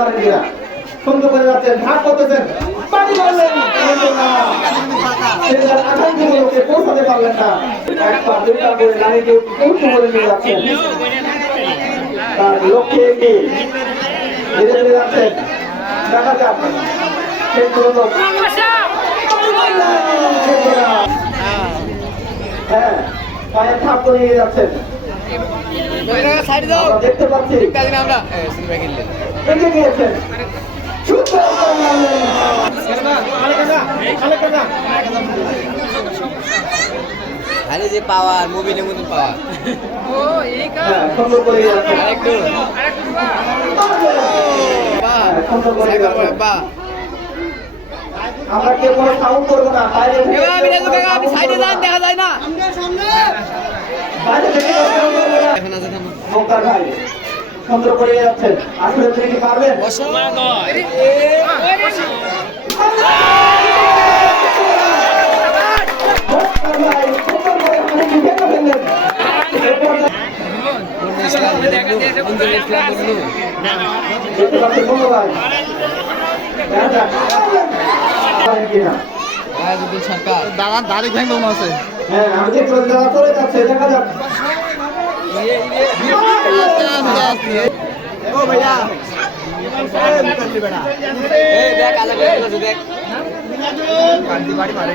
পারেন কিনা সুন্দর করে যাচ্ছেন ভাগ করতেছেন পানি মারলেন আকাঙ্ক্ষীগুলোকে পৌঁছাতে পারলেন না একবার দুইটা করে নারীকে উঁচু করে নিয়ে যাচ্ছেন তার লক্ষ্যে কি ধীরে ধীরে যাচ্ছেন দেখা যাক হ্যাঁ পায়ে থাপ করে নিয়ে যাচ্ছেন দেখতে পাচ্ছি এগিয়ে গিয়েছেন আরে যে পাওয়ার মুভির মতন পাওয়ার সুন্দর করে যাচ্ছেন আরেকটু আমরা কেউ কোনো সাউন্ড করবো না বাইরে আমি সাইডে যান দেখা যায় না বাইরে থেকে মোক্তার ভাই সুন্দর করে যাচ্ছেন আসলে তিনি কি পারবেন দাঁড়ান দাড়ি ভেঙে আছে হ্যাঁ আমি দেখতে যারা চলে যাচ্ছে দেখা যাক ও ভাইয়া দেখ আলাদা দেখ বাড়ি মারে